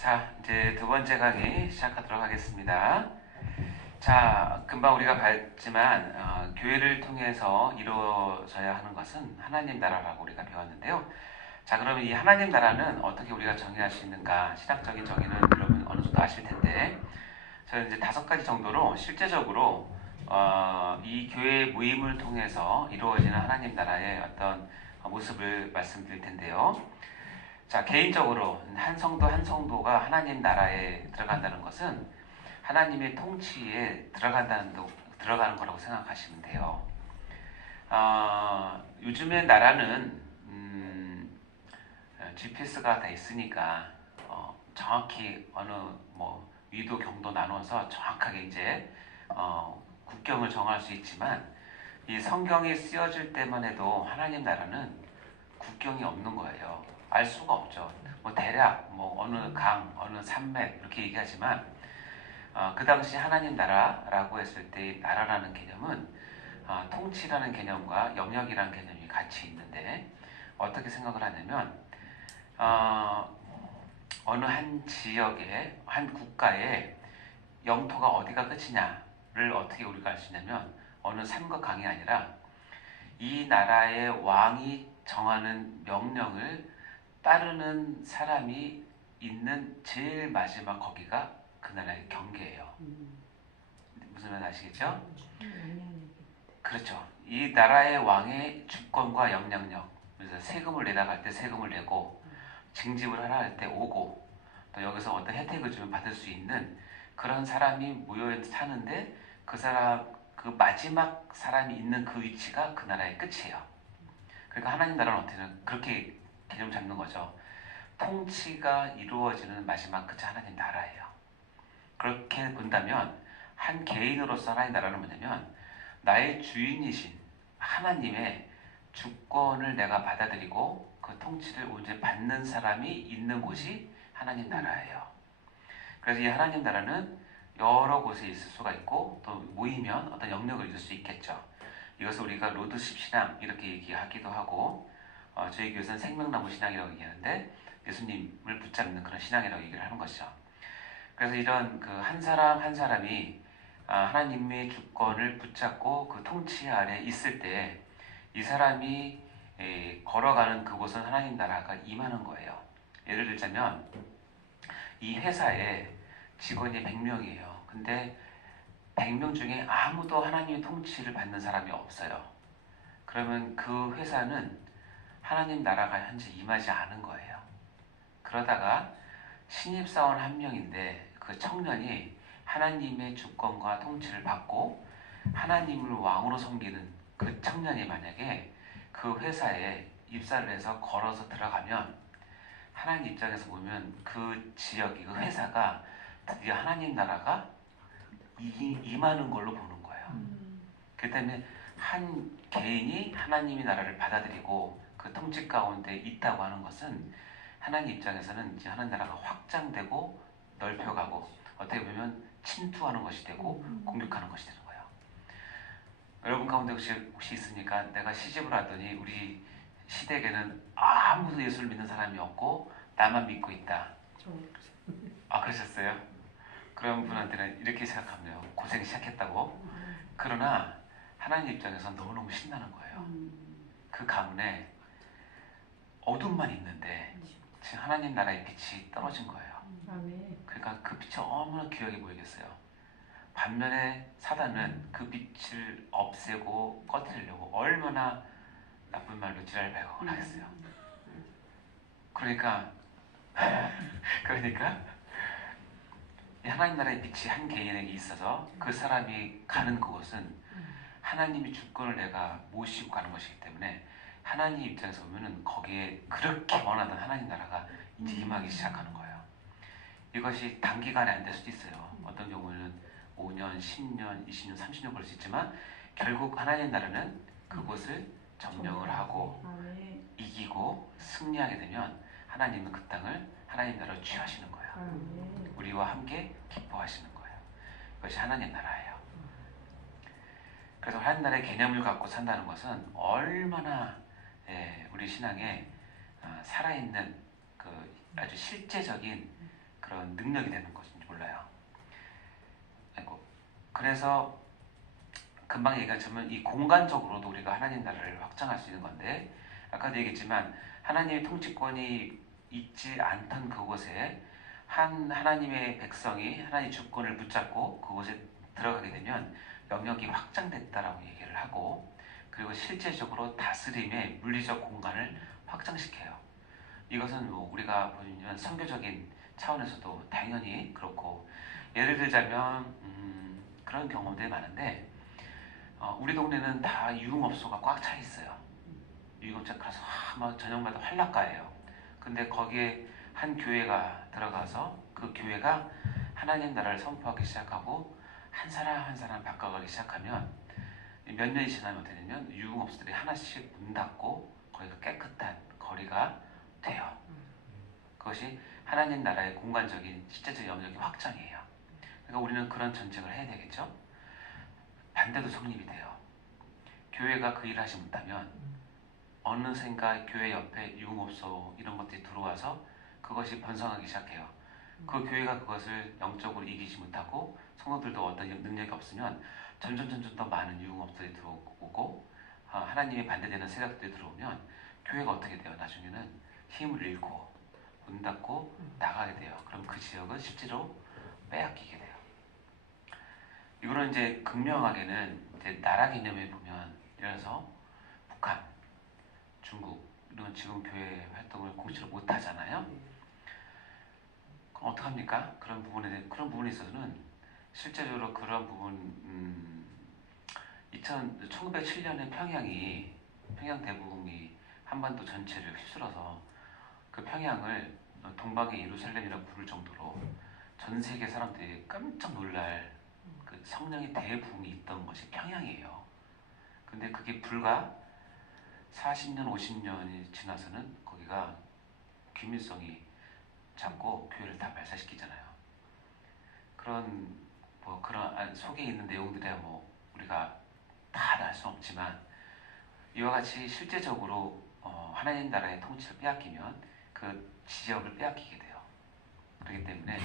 자, 이제 두 번째 강의 시작하도록 하겠습니다. 자, 금방 우리가 봤지만 교회를 통해서 이루어져야 하는 것은 하나님 나라라고 우리가 배웠는데요. 자, 그러면 이 하나님 나라는 어떻게 우리가 정의할 수 있는가? 신학적인 정의는 여러분 어느 정도 아실 텐데, 저는 이제 5가지 정도로 실제적으로 이 교회 모임을 통해서 이루어지는 하나님 나라의 어떤 모습을 말씀드릴 텐데요. 자, 개인적으로 한 성도 한 성도가 하나님 나라에 들어간다는 것은 하나님의 통치에 들어가는 거라고 생각하시면 돼요. 요즘의 나라는 GPS가 다 있으니까 정확히 어느 위도 경도 나눠서 정확하게 이제 국경을 정할 수 있지만, 이 성경이 쓰여질 때만 해도 하나님 나라는 국경이 없는 거예요. 알 수가 없죠. 대략 어느 강, 어느 산맥 이렇게 얘기하지만 그 당시 하나님 나라라고 했을 때 나라라는 개념은 통치라는 개념과 영역이라는 개념이 같이 있는데, 어떻게 생각을 하냐면 어느 한 지역에, 한 국가의 영토가 어디가 끝이냐를 어떻게 우리가 알 수 있냐면, 어느 산과 강이 아니라 이 나라의 왕이 정하는 명령을 따르는 사람이 있는 제일 마지막 거기가 그 나라의 경계예요. 무슨 말 아시겠죠? 그렇죠. 이 나라의 왕의 주권과 영향력, 그래서 세금을 내다갈 때 세금을 내고, 징집을 하라 할 때 오고, 또 여기서 어떤 혜택을 주면 받을 수 있는 그런 사람이 모여 사는데, 그 마지막 사람이 있는 그 위치가 그 나라의 끝이에요. 그러니까 하나님 나라는 어떻게든 그렇게 개념 잡는 거죠. 통치가 이루어지는 마지막 끝이 하나님 나라예요. 그렇게 본다면 한 개인으로서 하나님 나라는 뭐냐면, 나의 주인이신 하나님의 주권을 내가 받아들이고 그 통치를 온전히 받는 사람이 있는 곳이 하나님 나라예요. 그래서 이 하나님 나라는 여러 곳에 있을 수가 있고, 또 모이면 어떤 영역을 이룰 수 있겠죠. 이것을 우리가 로드십 신앙 이렇게 얘기하기도 하고, 저희 교회에서는 생명나무 신앙이라고 얘기하는데, 예수님을 붙잡는 그런 신앙이라고 얘기를 하는 것이죠. 그래서 이런 그 한 사람 한 사람이 하나님의 주권을 붙잡고 그 통치 아래 있을 때, 이 사람이 걸어가는 그곳은 하나님 나라가 임하는 거예요. 예를 들자면, 이 회사에 직원이 100명이에요. 근데 100명 중에 아무도 하나님의 통치를 받는 사람이 없어요. 그러면 그 회사는 하나님 나라가 현재 임하지 않은 거예요. 그러다가 신입사원 1명인데 그 청년이 하나님의 주권과 통치를 받고 하나님을 왕으로 섬기는 그 청년이 만약에 그 회사에 입사를 해서 걸어서 들어가면, 하나님 입장에서 보면 그 지역이, 그 회사가 드디어 하나님 나라가 임하는 걸로 보는 거예요. 그렇기 때문에 한 개인이 하나님의 나라를 받아들이고 그 통치 가운데 있다고 하는 것은 하나님 입장에서는 이제 하나님 나라가 확장되고 넓혀가고, 어떻게 보면 침투하는 것이 되고 공격하는 것이 되는 거예요. 여러분 가운데 혹시 있습니까? 내가 시집을 하더니 우리 시댁에는 아무도 예수를 믿는 사람이 없고 나만 믿고 있다. 그러셨어요? 그런 분한테는 이렇게 생각하면 고생 시작했다고. 그러나 하나님 입장에서 너무너무 신나는 거예요. 그 가문에 어둠만 있는데 지금 하나님 나라의 빛이 떨어진 거예요. 그러니까 그 빛이 얼마나 귀하게 보이겠어요. 반면에 사단은 그 빛을 없애고 꺼뜨리려고 얼마나 나쁜 말로 지랄 발광을 하겠어요. 그러니까 이 하나님 나라의 빛이 한 개인에게 있어서 그 사람이 가는 그곳은 하나님의 주권을 내가 모시고 가는 것이기 때문에, 하나님 입장에서 보면은 거기에 그렇게 원하던 하나님 나라가 이제 임하기 시작하는 거예요. 이것이 단기간에 안 될 수도 있어요. 어떤 경우는 5년, 10년, 20년, 30년 걸릴 수 있지만, 결국 하나님 나라는 그곳을 점령을 하고 이기고 승리하게 되면 하나님은 그 땅을 하나님 나라로 취하시는 거예요. 우리와 함께 기뻐하시는 거예요. 그것이 하나님 나라예요. 그래서 하나님 나라의 개념을 갖고 산다는 것은 얼마나 우리 신앙에 살아있는 그 아주 실제적인 그런 능력이 되는 것인지 몰라요. 아이고. 그래서 금방 얘기했지만 이 공간적으로도 우리가 하나님 나라를 확장할 수 있는 건데, 아까도 얘기했지만 하나님의 통치권이 있지 않던 그곳에 하나님의 백성이 하나님의 주권을 붙잡고 그곳에 들어가게 되면 영역이 확장됐다라고 얘기를 하고, 그리고 실제적으로 다스림의 물리적 공간을 확장시켜요. 이것은 뭐 우리가 보면 선교적인 차원에서도 당연히 그렇고, 예를 들자면 그런 경험들이 많은데, 우리 동네는 다 유흥업소가 꽉 차 있어요. 유흥업소 가서 막 저녁마다 활락가예요. 근데 거기에 한 교회가 들어가서 그 교회가 하나님 나라를 선포하기 시작하고 한 사람 한 사람 바꿔가기 시작하면 몇 년이 지나면 어떻게 되냐면 유흥업소들이 하나씩 문 닫고 거기가 깨끗한 거리가 돼요. 그것이 하나님 나라의 공간적인 실제적 영역의 확장이에요. 그러니까 우리는 그런 전쟁을 해야 되겠죠. 반대도 성립이 돼요. 교회가 그 일을 하지 못하면 어느샌가 교회 옆에 유흥업소 이런 것들이 들어와서 그것이 번성하기 시작해요. 그 교회가 그것을 영적으로 이기지 못하고 성도들도 어떤 능력이 없으면 점점 더 많은 유흥업소들이 들어오고 하나님이 반대되는 세력들이 들어오면 교회가 어떻게 돼요? 나중에는 힘을 잃고 문 닫고 나가게 돼요. 그럼 그 지역은 실제로 빼앗기게 돼요. 이거는 이제 극명하게는 이제 나라 개념에 보면, 예를 들어서 북한, 중국 이런 지금 교회 활동을 공식으로 못 하잖아요. 그럼 어떡합니까? 그런 부분에 있어서는 실제적으로 그런 부분 1907년에 평양 대부흥이 한반도 전체를 휩쓸어서 그 평양을 동방의 예루살렘이라고 부를 정도로 전 세계 사람들이 깜짝 놀랄 그 성령의 대부흥이 있던 것이 평양이에요. 근데 그게 불과 40년, 50년이 지나서는 거기가 김일성이 잡고 교회를 다 발사시키잖아요. 그런 속에 있는 내용들이야 뭐 우리가 다 알 수는 없지만, 이와 같이 실제적으로 하나님 나라의 통치를 빼앗기면 그 지역을 빼앗기게 돼요. 그렇기 때문에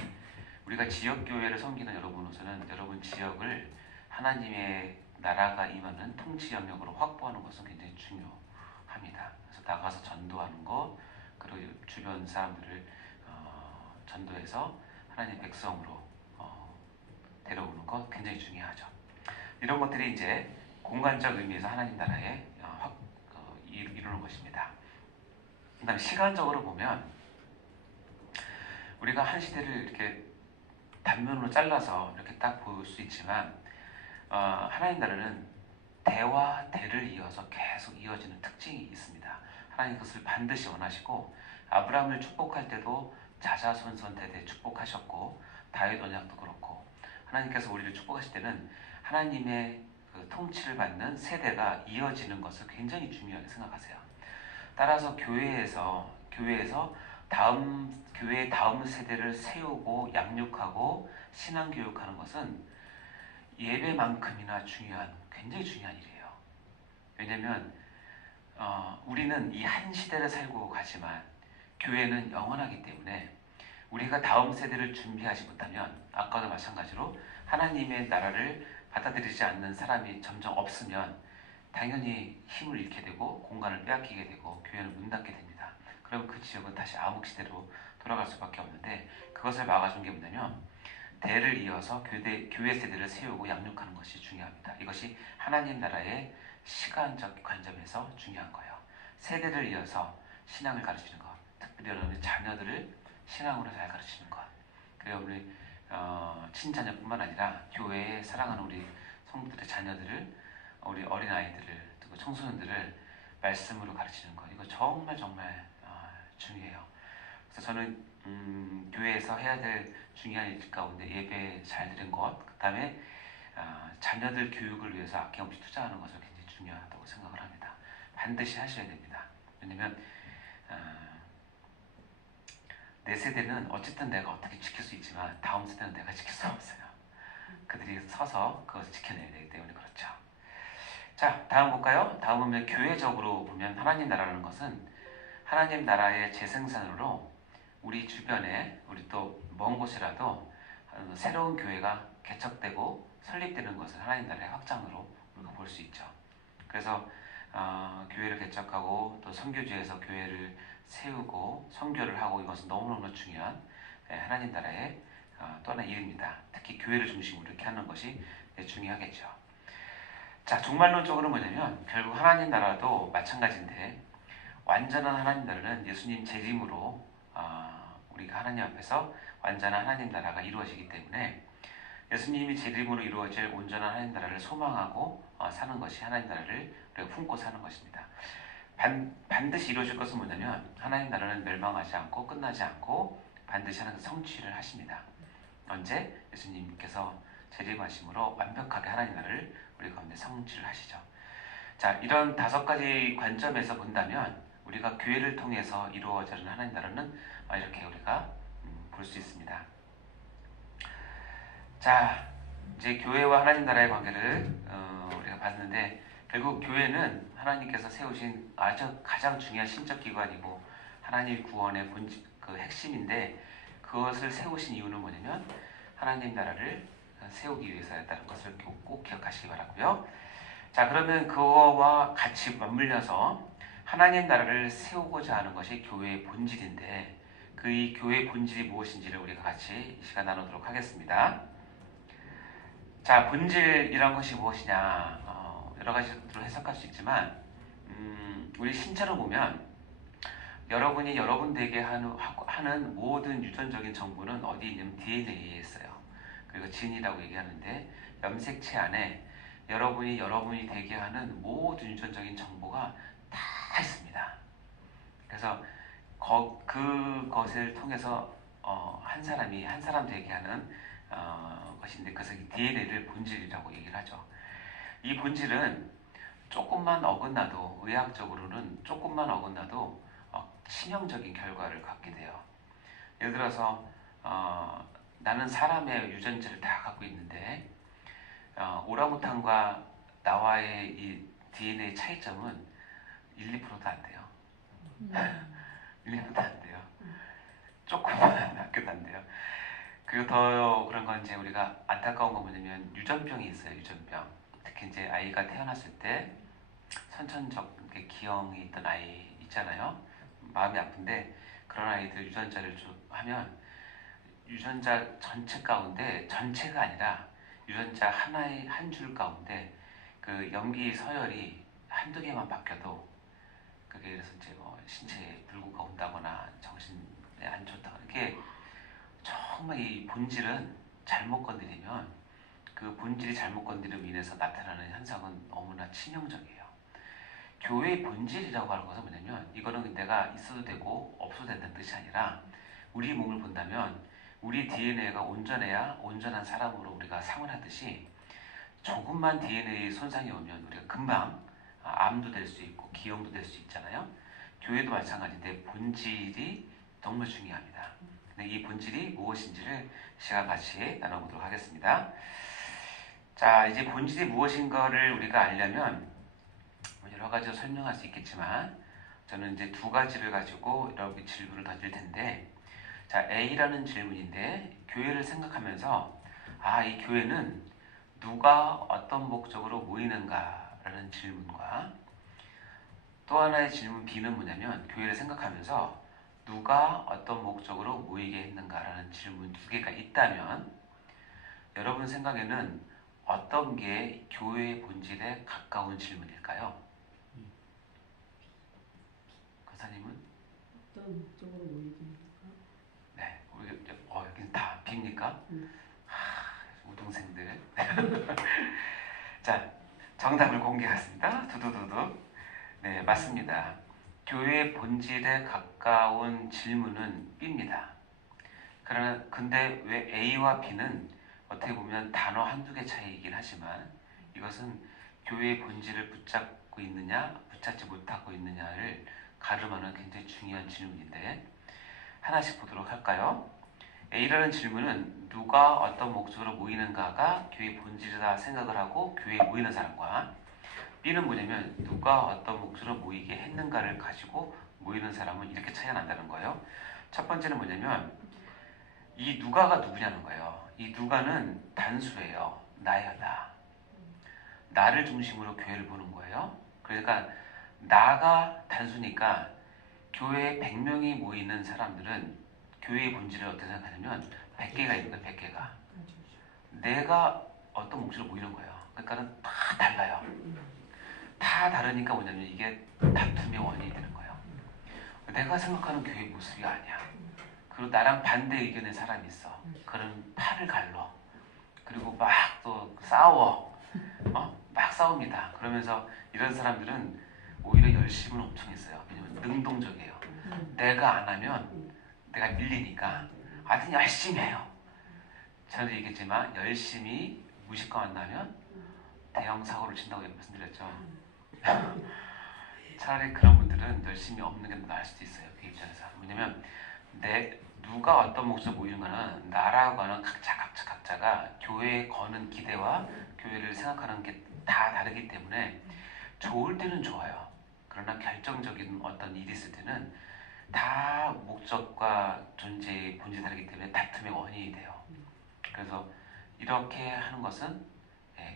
우리가 지역 교회를 섬기는 여러분으로서는 여러분 지역을 하나님의 나라가 임하는 통치 영역으로 확보하는 것은 굉장히 중요합니다. 그래서 나가서 전도하는 것, 그리고 주변 사람들을 전도해서 하나님의 백성으로 데려오는 것 굉장히 중요하죠. 이런 것들이 이제 공간적 의미에서 하나님 나라에 이루는 것입니다. 그 다음에 시간적으로 보면 우리가 한 시대를 이렇게 단면으로 잘라서 이렇게 딱 볼 수 있지만, 하나님 나라는 대와 대를 이어서 계속 이어지는 특징이 있습니다. 하나님 그것을 반드시 원하시고, 아브라함을 축복할 때도 자자손손 대대 축복하셨고, 다윗 언약도 그렇고, 하나님께서 우리를 축복하실 때는 하나님의 그 통치를 받는 세대가 이어지는 것을 굉장히 중요하게 생각하세요. 따라서 교회에서 교회의 다음 세대를 세우고 양육하고 신앙 교육하는 것은 예배만큼이나 굉장히 중요한 일이에요. 왜냐하면 우리는 이 한 시대를 살고 가지만 교회는 영원하기 때문에 우리가 다음 세대를 준비하지 못하면, 아까도 마찬가지로 하나님의 나라를 받아들이지 않는 사람이 점점 없으면 당연히 힘을 잃게 되고 공간을 빼앗기게 되고 교회는 문 닫게 됩니다. 그럼 그 지역은 다시 암흑시대로 돌아갈 수밖에 없는데, 그것을 막아준 게 뭐냐면 대를 이어서 교회 세대를 세우고 양육하는 것이 중요합니다. 이것이 하나님 나라의 시간적 관점에서 중요한 거예요. 세대를 이어서 신앙을 가르치는 것, 특별히 여러분의 자녀들을 신앙으로 잘 가르치는 것, 그리고 우리 친자녀뿐만 아니라 교회에 사랑하는 우리 성도들의 자녀들을, 우리 어린아이들을, 그리고 청소년들을 말씀으로 가르치는 것, 이거 정말 중요해요. 그래서 저는 교회에서 해야 될 중요한 일 가운데 예배 잘 드린 것, 그 다음에 자녀들 교육을 위해서 아낌없이 투자하는 것을 굉장히 중요하다고 생각을 합니다. 반드시 하셔야 됩니다. 왜냐면 내 세대는 어쨌든 내가 어떻게 지킬 수 있지만 다음 세대는 내가 지킬 수 없어요. 그들이 서서 그것을 지켜내야 되기 때문에 그렇죠. 자, 다음 볼까요? 다음은 교회적으로 보면 하나님 나라라는 것은 하나님 나라의 재생산으로 우리 주변에 우리 또 먼 곳이라도 새로운 교회가 개척되고 설립되는 것을 하나님 나라의 확장으로 우리가 볼 수 있죠. 그래서 교회를 개척하고 또 선교지에서 교회를 세우고 선교를 하고 이것은 너무너무 중요한 하나님 나라의 또 하나의 일입니다. 특히 교회를 중심으로 이렇게 하는 것이 중요하겠죠. 자, 종말론적으로 뭐냐면 결국 하나님 나라도 마찬가지인데 완전한 하나님 나라는 예수님 재림으로 우리가 하나님 앞에서 완전한 하나님 나라가 이루어지기 때문에 예수님이 재림으로 이루어질 온전한 하나님 나라를 소망하고 사는 것이 하나님 나라를 우리가 품고 사는 것입니다. 반드시 이루어질 것은 뭐냐면 하나님 나라는 멸망하지 않고 끝나지 않고 반드시 하나님 성취를 하십니다. 언제? 예수님께서 재림하심으로 완벽하게 하나님 나라를 우리 가운데 성취를 하시죠. 자, 이런 5가지 관점에서 본다면 우리가 교회를 통해서 이루어지는 하나님 나라는 이렇게 우리가 볼 수 있습니다. 자, 이제 교회와 하나님 나라의 관계를 우리가 봤는데 결국 교회는 하나님께서 세우신 아주 가장 중요한 신적 기관이고 하나님 구원의 그 핵심인데 그것을 세우신 이유는 뭐냐면 하나님 나라를 세우기 위해서였다는 것을 꼭 기억하시기 바라고요. 자, 그러면 그거와 같이 맞물려서 하나님 나라를 세우고자 하는 것이 교회의 본질인데 그 이 교회의 본질이 무엇인지를 우리가 같이 이 시간 나누도록 하겠습니다. 자, 본질이란 것이 무엇이냐? 여러 가지로 해석할 수 있지만 우리 신체로 보면 여러분이 여러분에게 하는 모든 유전적인 정보는 어디 있냐면 DNA에 있어요. 그리고 진이라고 얘기하는데 염색체 안에 여러분이 되게 하는 모든 유전적인 정보가 다 있습니다. 그래서 그것을 통해서 한 사람 되게 하는 것인데 그것을 DNA를 본질이라고 얘기를 하죠. 이 본질은 조금만 어긋나도 의학적으로는 조금만 어긋나도 치명적인 결과를 갖게 돼요. 예를 들어서 나는 사람의 유전자를 다 갖고 있는데 오랑우탄과 나와의 이 DNA 차이점은 1, 2%도 안 돼요. 1, 2%도 안 돼요. 조금만 학교도 안 돼요. 그리고 더 그런 건 이제 우리가 안타까운 건 뭐냐면 유전병이 있어요. 유전병. 특히 이제 아이가 태어났을 때 선천적 기형이 있던 아이 있잖아요. 마음이 아픈데 그런 아이들 유전자를 하면 유전자 전체 가운데 전체가 아니라 유전자 한 줄 가운데 그 염기 서열이 한두 개만 바뀌어도 그게 그래서 이제 뭐 신체에 불구가 온다거나 정신에 안 좋다거나 이렇게 정말 이 본질은 잘못 건드리면 그 본질이 잘못 건드림으로 인해서 나타나는 현상은 너무나 치명적이에요. 교회의 본질이라고 하는 것은 뭐냐면 이거는 내가 있어도 되고 없어도 된다는 뜻이 아니라 우리 몸을 본다면 우리 DNA가 온전해야 온전한 사람으로 우리가 상을 하듯이 조금만 DNA 손상이 오면 우리가 금방 암도 될 수 있고 기형도 될 수 있잖아요. 교회도 마찬가지인데 본질이 정말 중요합니다. 근데 이 본질이 무엇인지를 시간 같이 나눠보도록 하겠습니다. 자, 이제 본질이 무엇인가를 우리가 알려면 여러 가지로 설명할 수 있겠지만 저는 이제 2가지를 가지고 여러분께 질문을 던질 텐데 자, A라는 질문인데 교회를 생각하면서 이 교회는 누가 어떤 목적으로 모이는가라는 질문과 또 하나의 질문 B는 뭐냐면 교회를 생각하면서 누가 어떤 목적으로 모이게 했는가라는 질문 2개가 있다면 여러분 생각에는 어떤 게 교회의 본질에 가까운 질문일까요? 권사님은? 어떤 목적으로 모이게 네, 여기는 다 B입니까? 우등생들. 자, 정답을 공개하겠습니다. 두두두두. 네, 맞습니다. 교회의 본질에 가까운 질문은 B입니다. 근데 왜 A와 B는 어떻게 보면 단어 한두 개 차이이긴 하지만 이것은 교회의 본질을 붙잡고 있느냐, 붙잡지 못하고 있느냐를 가름하는 굉장히 중요한 질문인데 하나씩 보도록 할까요? A라는 질문은 누가 어떤 목적으로 모이는가가 교회의 본질이다 생각을 하고 교회에 모이는 사람과 B는 뭐냐면 누가 어떤 목적으로 모이게 했는가를 가지고 모이는 사람은 이렇게 차이가 난다는 거예요. 첫 번째는 뭐냐면 이 누가가 누구냐는 거예요. 이 누가는 단수예요. 나예요, 나. 나를 중심으로 교회를 보는 거예요. 그러니까 나가 단수니까 교회에 100명이 모이는 사람들은 교회의 본질을 어떻게 생각하냐면 100개가 있는 거예요. 100개가. 내가 어떤 목적으로 모이는 거예요. 그러니까는 다 달라요. 다 다르니까 뭐냐면 이게 다툼의 원인이 되는 거예요. 내가 생각하는 교회의 모습이 아니야. 그리고 나랑 반대 의견의 사람이 있어. 그런 팔을 갈러. 그리고 막 또 싸워. 막 싸웁니다. 그러면서 이런 사람들은 오히려 열심을 엄청 했어요. 왜냐면 능동적이에요. 내가 안 하면 내가 밀리니까 하여튼 열심히 해요. 전에 얘기했지만 열심히 무식과 만나면 대형 사고를 친다고 말씀드렸죠. 차라리 그런 분들은 열심히 없는 게 나을 수도 있어요. 그 입장에서. 왜냐면 누가 어떤 목적으로 모이는 거는 나라고 하는 각자가 교회에 거는 기대와 교회를 생각하는 게 다 다르기 때문에 좋을 때는 좋아요. 그러나 결정적인 어떤 일이 있을 때는 다 목적과 존재의 본질이 다르기 때문에 다툼의 원인이 돼요. 그래서 이렇게 하는 것은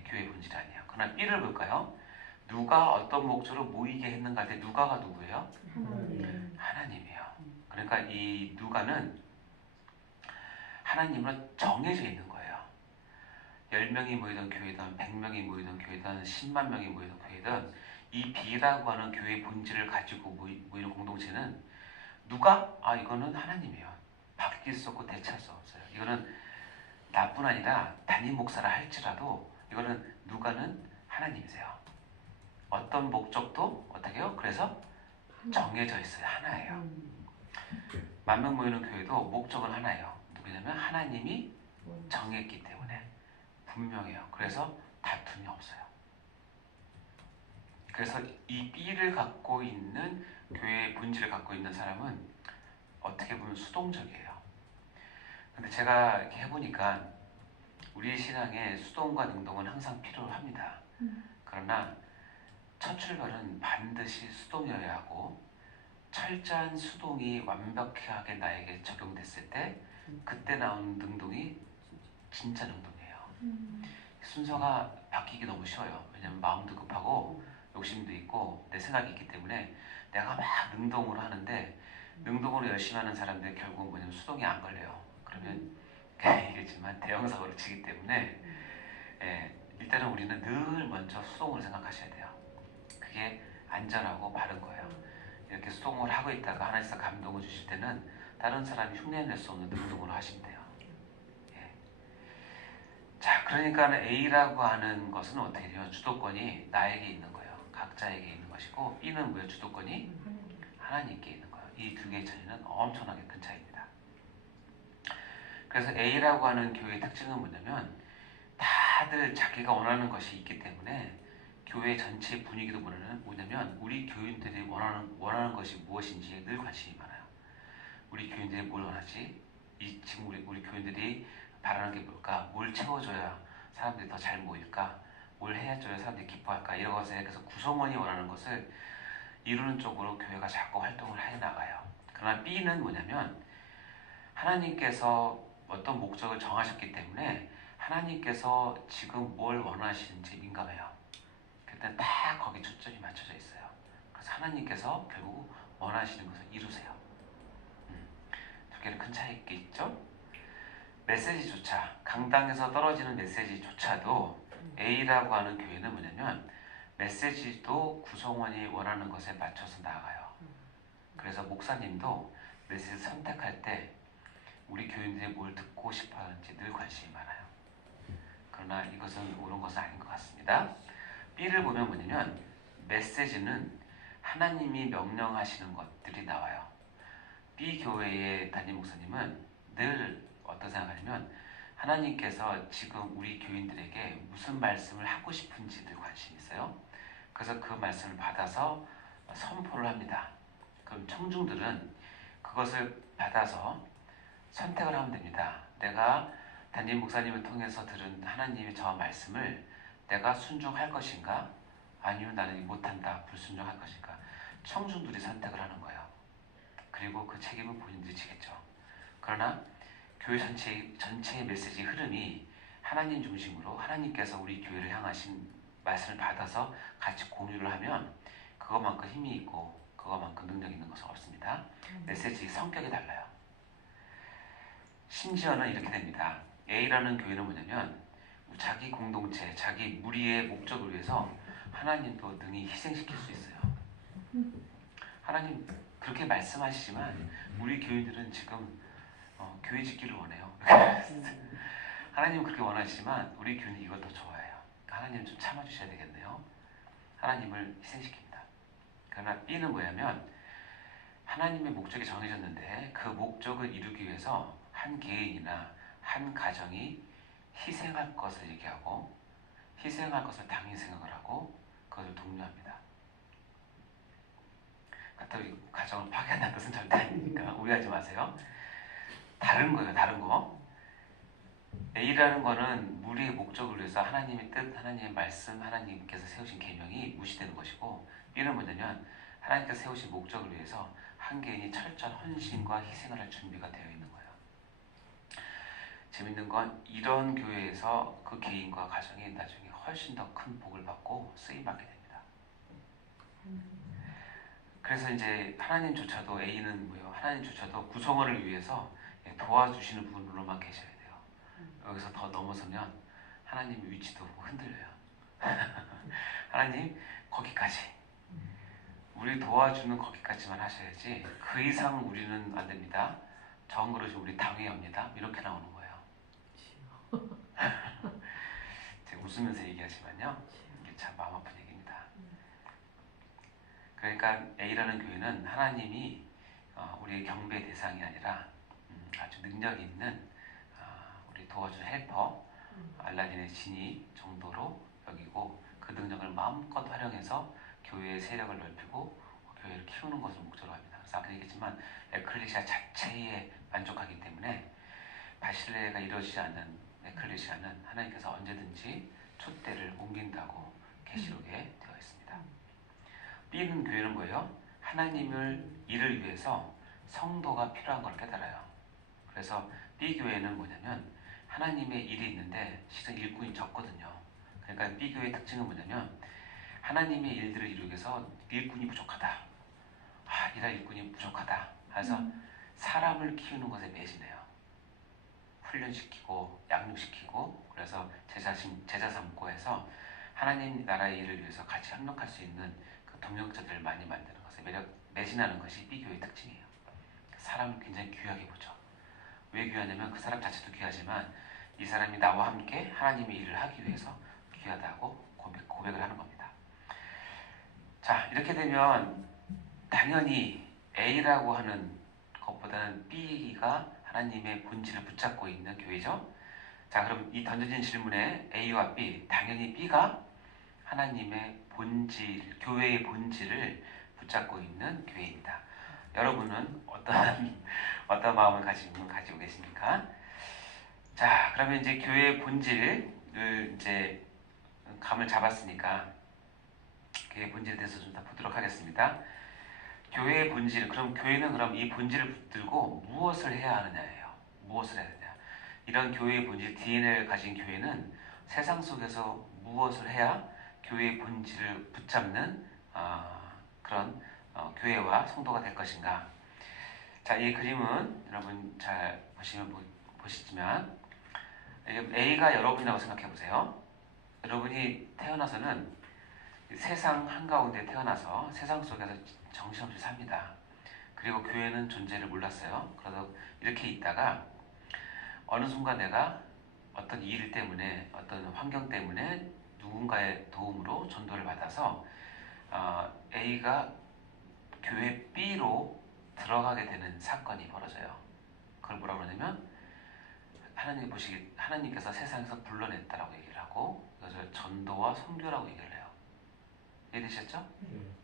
교회의 본질이 아니에요. 그러나 B를 볼까요? 누가 어떤 목적으로 모이게 했는가 할 때 누가가 누구예요? 하나님이에요. 그러니까 이 누가는 하나님으로 정해져 있는 거예요. 10명이 모이던 교회든 100명이 모이던 교회든 10만 명이 모이던 교회든 이 B라고 하는 교회의 본질을 가지고 모이는 공동체는 누가? 이거는 하나님이에요. 바뀔 수 없고 대체할 수 없어요. 이거는 나뿐 아니라 담임 목사라 할지라도 이거는 누가는 하나님이세요. 어떤 목적도 어떻게 해요? 그래서 정해져 있어요. 하나예요. 10,000명 모이는 교회도 목적은 하나예요. 누구냐면 하나님이 정했기 때문에 분명해요. 그래서 다툼이 없어요. 그래서 이 B를 갖고 있는 교회의 본질을 갖고 있는 사람은 어떻게 보면 수동적이에요. 근데 제가 이렇게 해보니까 우리 신앙에 수동과 능동은 항상 필요합니다. 그러나 첫 출발은 반드시 수동이어야 하고 철저한 수동이 완벽하게 나에게 적용됐을 때 그때 나오는 능동이 진짜 능동이에요. 순서가 바뀌기 너무 쉬워요. 왜냐면 마음도 급하고 욕심도 있고 내 생각이 있기 때문에 내가 막 능동으로 하는데 능동으로 열심히 하는 사람들 결국은 뭐냐면 수동이 안 걸려요. 그러면 얘기했지만 대형 사고를 치기 때문에 일단은 우리는 늘 먼저 수동으로 생각하셔야 돼요. 그게 안전하고 바른 거예요. 이렇게 수동을 하고 있다가 하나님께서 감동을 주실 때는 다른 사람이 흉내낼 수 없는 능동으로 하시면 돼요. 자, 그러니까 A라고 하는 것은 어떻게 돼요? 주도권이 나에게 있는 거예요. 각자에게 있는 것이고 B는 뭐예요? 주도권이 하나님께 있는 거예요. 이 두 개의 차이는 엄청나게 큰 차이입니다. 그래서 A라고 하는 교회의 특징은 뭐냐면 다들 자기가 원하는 것이 있기 때문에 교회 전체 분위기도 뭐냐면 우리 교인들이 원하는 것이 무엇인지 늘 관심이 많아요. 우리 교인들이 뭘 원하지? 지금 우리 교인들이 바라는 게 뭘까? 뭘 채워줘야 사람들이 더 잘 모일까? 뭘 해줘야 사람들이 기뻐할까? 이런 것에 그래서 구성원이 원하는 것을 이루는 쪽으로 교회가 자꾸 활동을 해 나가요. 그러나 B는 뭐냐면 하나님께서 어떤 목적을 정하셨기 때문에 하나님께서 지금 뭘 원하시는지 민감해요. 그때 다 거기 초점이 맞춰져 있어요. 그래서 하나님께서 결국 원하시는 것을 이루세요. 두 개는 큰 차이가 있죠? 메시지조차 강당에서 떨어지는 메시지조차도 A라고 하는 교회는 뭐냐면 메시지도 구성원이 원하는 것에 맞춰서 나아가요. 그래서 목사님도 메시지 선택할 때 우리 교인들이 뭘 듣고 싶어 하는지 늘 관심이 많아요. 그러나 이것은 옳은 것은 아닌 것 같습니다. B를 보면 뭐냐면 메시지는 하나님이 명령하시는 것들이 나와요. B 교회의 담임 목사님은 늘 어떤 생각하냐면 하나님께서 지금 우리 교인들에게 무슨 말씀을 하고 싶은지 늘 관심이 있어요. 그래서 그 말씀을 받아서 선포를 합니다. 그럼 청중들은 그것을 받아서 선택을 하면 됩니다. 내가 담임 목사님을 통해서 들은 하나님의 저 말씀을 내가 순종할 것인가? 아니면 나는 못한다, 불순종할 것인가? 청중들이 선택을 하는 거예요. 그리고 그 책임은 본인들이 지겠죠. 그러나 교회 전체의 메시지 흐름이 하나님 중심으로 하나님께서 우리 교회를 향하신 말씀을 받아서 같이 공유를 하면 그것만큼 힘이 있고 그것만큼 능력 있는 것은 없습니다. 메시지 성격이 달라요. 심지어는 이렇게 됩니다. A라는 교회는 뭐냐면 자기 공동체, 자기 무리의 목적을 위해서 하나님도 능히 희생시킬 수 있어요. 하나님 그렇게 말씀하시지만 우리 교인들은 지금 교회 짓기를 원해요. 하나님은 그렇게 원하시지만 우리 교인은 이걸 더 좋아해요. 하나님 좀 참아주셔야 되겠네요. 하나님을 희생시킵니다. 그러나 B는 뭐냐면 하나님의 목적이 정해졌는데 그 목적을 이루기 위해서 한 개인이나 한 가정이 희생할 것을 얘기하고 희생할 것을 당연히 생각을 하고 그것을 독려합니다. 그렇다고 가정을 파괴한다는 뜻은 절대 아니니까 오해하지 마세요. 다른 거예요. 다른 거. A라는 거는 무리의 목적을 위해서 하나님의 뜻, 하나님의 말씀, 하나님께서 세우신 계명이 무시되는 것이고 B는 뭐냐면 하나님께서 세우신 목적을 위해서 한 개인이 철저한 헌신과 희생을 할 준비가 되어 있는 거예요. 재밌는 건 이런 교회에서 그 개인과 가정이 나중에 훨씬 더 큰 복을 받고 쓰임받게 됩니다. 그래서 이제 하나님조차도 A는 뭐예요? 하나님조차도 구성원을 위해서 도와주시는 분으로만 계셔야 돼요. 여기서 더 넘어서면 하나님의 위치도 흔들려요. 하나님 거기까지 우리 도와주는 거기까지만 하셔야지 그 이상 우리는 안 됩니다. 정그러지 우리 당해옵니다. 이렇게 나오는 거예요. 제가 웃으면서 얘기하지만요. 이게 참 마음 아픈 얘기입니다. 그러니까 A라는 교회는 하나님이 우리의 경배 대상이 아니라 아주 능력 있는 우리 도와준 헬퍼 알라딘의 진이 정도로 여기고 그 능력을 마음껏 활용해서 교회의 세력을 넓히고 교회를 키우는 것을 목적으로 합니다. 그래서 아까 얘기했지만 에클레시아 자체에 만족하기 때문에 바실레가 이루어지지 않는 에클레시아는 하나님께서 언제든지 촛대를 옮긴다고 계시록에 되어 있습니다. B는 교회는 뭐예요? 하나님을 일을 위해서 성도가 필요한 걸 깨달아요. 그래서 B 교회는 뭐냐면 하나님의 일이 있는데 실은 일꾼이 적거든요. 그러니까 B 교회의 특징은 뭐냐면 하나님의 일들을 이루기 위해서 일꾼이 부족하다. 일할 일꾼이 부족하다. 그래서 사람을 키우는 것에 매진해요. 훈련시키고 양육시키고 그래서 제자 삼고 해서 하나님 나라의 일을 위해서 같이 협력할 수 있는 그 동역자들을 많이 만드는 것에 매진하는 것이 B교회의 특징이에요. 사람을 굉장히 귀하게 보죠. 왜 귀하냐면 그 사람 자체도 귀하지만 이 사람이 나와 함께 하나님의 일을 하기 위해서 귀하다고 고백을 하는 겁니다. 자, 이렇게 되면 당연히 A라고 하는 것보다는 B가 하나님의 본질을 붙잡고 있는 교회죠. 자, 그럼 이 던져진 질문에 A와 B, 당연히 B가 하나님의 본질, 교회의 본질을 붙잡고 있는 교회입니다. 여러분은 어떤 마음을 가지고 계십니까? 자, 그러면 이제 교회의 본질을 이제 감을 잡았으니까 교회의 본질에 대해서 좀 더 보도록 하겠습니다. 교회의 본질, 그럼 교회는 그럼 이 본질을 붙들고 무엇을 해야 하느냐예요. 무엇을 해야 되냐. 이런 교회의 본질, DNA를 가진 교회는 세상 속에서 무엇을 해야 교회의 본질을 붙잡는 그런 교회와 성도가 될 것인가. 자, 이 그림은 여러분 잘 보시지만 A가 여러분이라고 생각해 보세요. 여러분이 태어나서는 세상 한가운데 태어나서 세상 속에서 정신없이 삽니다. 그리고 교회는 존재를 몰랐어요. 그래서 이렇게 있다가 어느 순간 내가 어떤 일 때문에 어떤 환경 때문에 누군가의 도움으로 전도를 받아서 A가 교회 B로 들어가게 되는 사건이 벌어져요. 그걸 뭐라고 그러냐면 하나님께서 세상에서 불러냈다라고 얘기를 하고 이것을 전도와 선교라고 얘기를 해요. 이해되셨죠?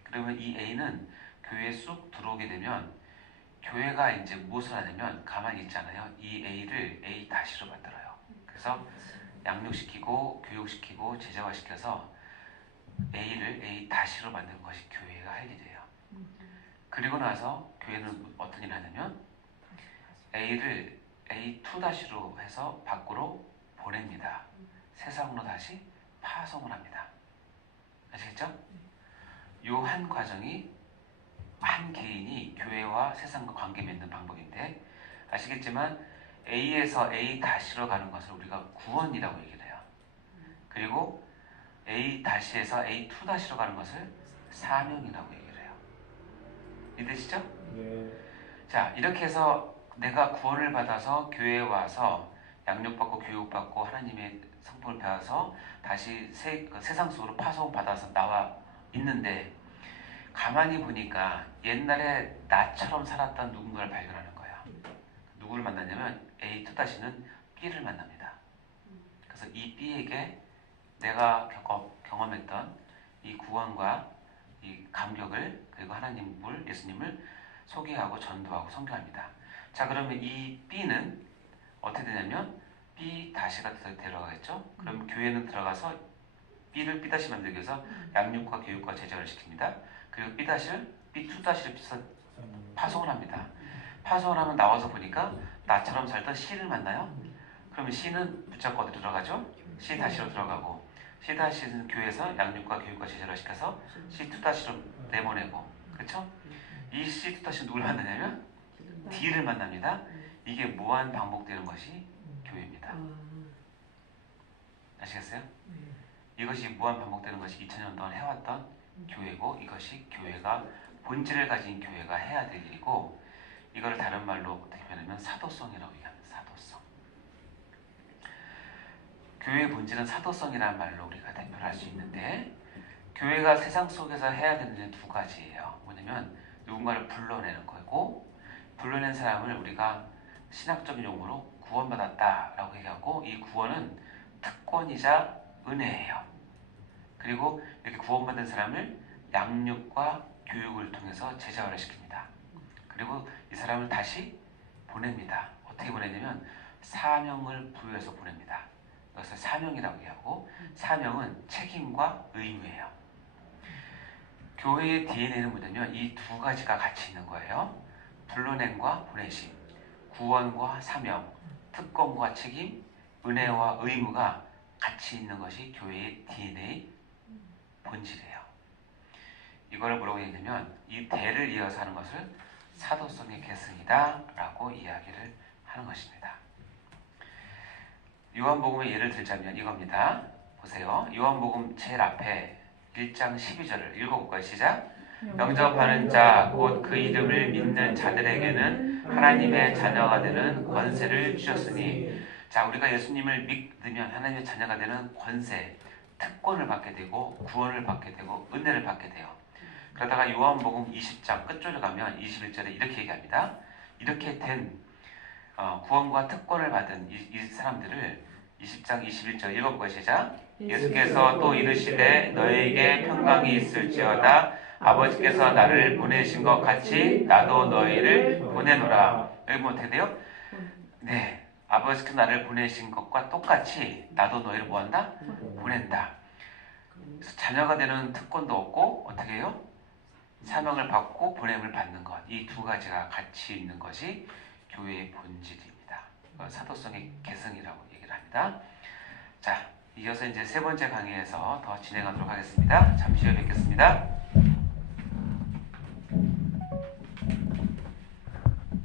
그러면 이 A는 교회에 쑥 들어오게 되면 교회가 이제 무엇을 하냐면 가만히 있잖아요. 이 A를 A-로 만들어요. 그래서 양육시키고 교육시키고 제자화시켜서 A를 A-로 만드는 것이 교회가 할 일이에요. 그리고 나서 교회는 어떤 일을 하냐면 A를 A2-로 해서 밖으로 보냅니다. 세상으로 다시 파송을 합니다. 아시겠죠? 이 한 과정이 한 개인이 교회와 세상과 관계 맺는 방법인데, 아시겠지만 A에서 A-로 가는 것을 우리가 구원이라고 얘기를 해요. 그리고 A-에서 A2-로 가는 것을 사명이라고 얘기를 해요. 이해되시죠? 네. 자, 이렇게 해서 내가 구원을 받아서 교회에 와서 양육받고 교육받고 하나님의 성품을 배워서 다시 세상 속으로 파송받아서 나와 있는데, 가만히 보니까 옛날에 나처럼 살았던 누군가를 발견하는 거야. 누구를 만나냐면 A2-는 B를 만납니다. 그래서 이 B에게 내가 경험했던 이 구원과 이 감격을, 그리고 하나님을, 예수님을 소개하고 전도하고 선교합니다. 자, 그러면 이 B는 어떻게 되냐면 B-가 들어가겠죠? 그럼 교회는 들어가서 B를 B- 만들기 위해서 양육과 교육과 제자를 시킵니다. 그리고 B-를 B2-를 비춰서 파송을 합니다. 파송을 하면 나와서 보니까 나처럼 살던 C를 만나요. 그러면 C는 붙잡고 어디 들어가죠? C-로 들어가고, C-는 교회에서 양육과 교육과 제자를 시켜서 C2-로 내보내고, 그렇죠? 이 C2-는 누굴 만나냐면 D를 만납니다. 이게 무한 반복되는 것이 교회입니다. 아시겠어요? 이것이 무한 반복되는 것이 2000년 동안 해왔던 교회고, 이것이 교회가 본질을 가진 교회가 해야 될 일이고, 이거를 다른 말로 어떻게 표현하면 사도성이라고 얘기합니다. 사도성. 교회의 본질은 사도성이라는 말로 우리가 대표를 할 수 있는데, 교회가 세상 속에서 해야 되는 일은 두 가지예요. 뭐냐면 누군가를 불러내는 거고, 불러낸 사람을 우리가 신학적인 용어로 구원받았다라고 얘기하고, 이 구원은 특권이자 은혜예요. 그리고 이렇게 구원받은 사람을 양육과 교육을 통해서 제자화를 시킵니다. 그리고 이 사람을 다시 보냅니다. 어떻게 보내냐면 사명을 부여해서 보냅니다. 이것을 사명이라고 얘기하고, 사명은 책임과 의무예요. 교회의 DNA는 뭐냐면 이 두 가지가 같이 있는 거예요. 불러냄과 보내심, 구원과 사명, 특권과 책임, 은혜와 의무가 같이 있는 것이 교회의 DNA 본질이에요. 이거를 뭐라고 얘기하냐면 이 대를 이어서 하는 것을 사도성의 계승이다 라고 이야기를 하는 것입니다. 요한복음의 예를 들자면 이겁니다. 보세요. 요한복음 제일 앞에 1장 12절을 읽어볼까요? 시작. 영접하는 자, 곧 그 이름을 믿는 자들에게는 하나님의 자녀가 되는 권세를 주셨으니, 자, 우리가 예수님을 믿으면 하나님의 자녀가 되는 권세, 특권을 받게 되고 구원을 받게 되고 은혜를 받게 돼요. 그러다가 요한복음 20장 끝줄을 가면 21절에 이렇게 얘기합니다. 이렇게 된 구원과 특권을 받은 이 사람들을 20장 21절 읽어볼까요? 시작. 예수께서 또 이르시되 너희에게 평강이 있을지어다. 아버지께서 나를 보내신 것 같이 나도 너희를 보내노라. 여기 뭐 어떻게 돼요? 네, 아버지께서 나를 보내신 것과 똑같이 나도 너희를 뭐한다? 보낸다. 그래서 자녀가 되는 특권도 없고 어떻게 해요? 사명을 받고 보냄을 받는 것, 이 두 가지가 같이 있는 것이 교회의 본질입니다. 사도성의 계승이라고 얘기를 합니다. 자, 이어서 이제 세 번째 강의에서 더 진행하도록 하겠습니다. 잠시 후에 뵙겠습니다.